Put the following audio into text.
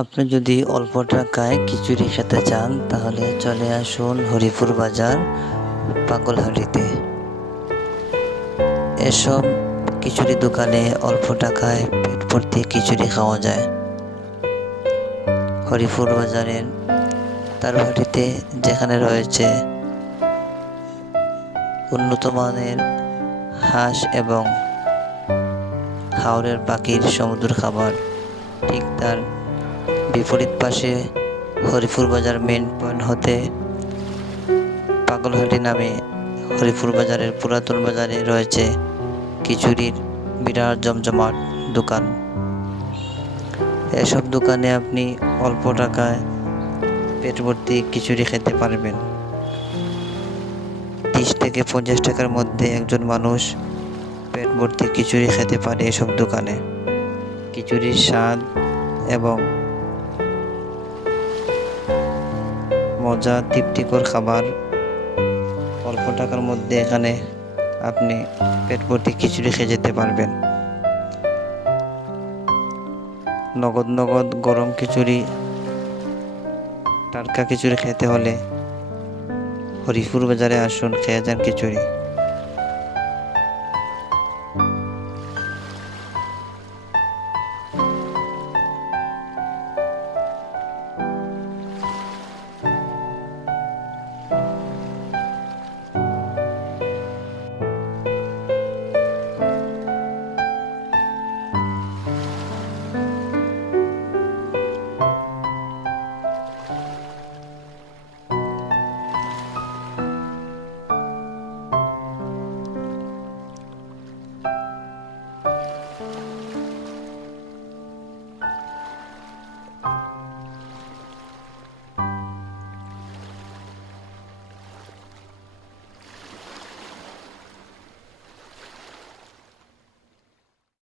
আপনি যদি অল্প টাকায় খিচুড়ি খেতে চান তাহলে চলে আসুন হরিপুর বাজার পাগলহাটিতে। এসব খিচুড়ি দোকানে অল্প টাকায় পেট ভর্তি খিচুড়ি খাওয়া যায়। হরিপুর বাজারের তারভাটিতে যেখানে রয়েছে উন্নত মানের হাঁস এবং হাওরের পাখির সমুদ্র খাবার, ঠিক তার বিপরীত পাশে হরিপুর বাজার মেইন পয়েন্ট হতে পাগলহাটি নামে হরিপুর বাজারের পুরাতন বাজারে রয়েছে খিচুড়ির বিরাট জমজমাট দোকান। এসব দোকানে আপনি অল্প টাকায় পেট ভর্তি খিচুড়ি খেতে পারবেন। 30 থেকে 50 টাকার মধ্যে একজন মানুষ পেট ভর্তি খিচুড়ি খেতে পারে এসব দোকানে। খিচুড়ির স্বাদ এবং মজা, তৃপ্তিকর খাবার অল্প টাকার মধ্যে এখানে আপনি পেট ভর্তি খিচুড়ি খেয়ে যেতে পারবেন। নগদ গরম খিচুড়ি, টাটকা খিচুড়ি খেতে হলে হরিপুর বাজারে আসুন, খেয়ে যান খিচুড়ি।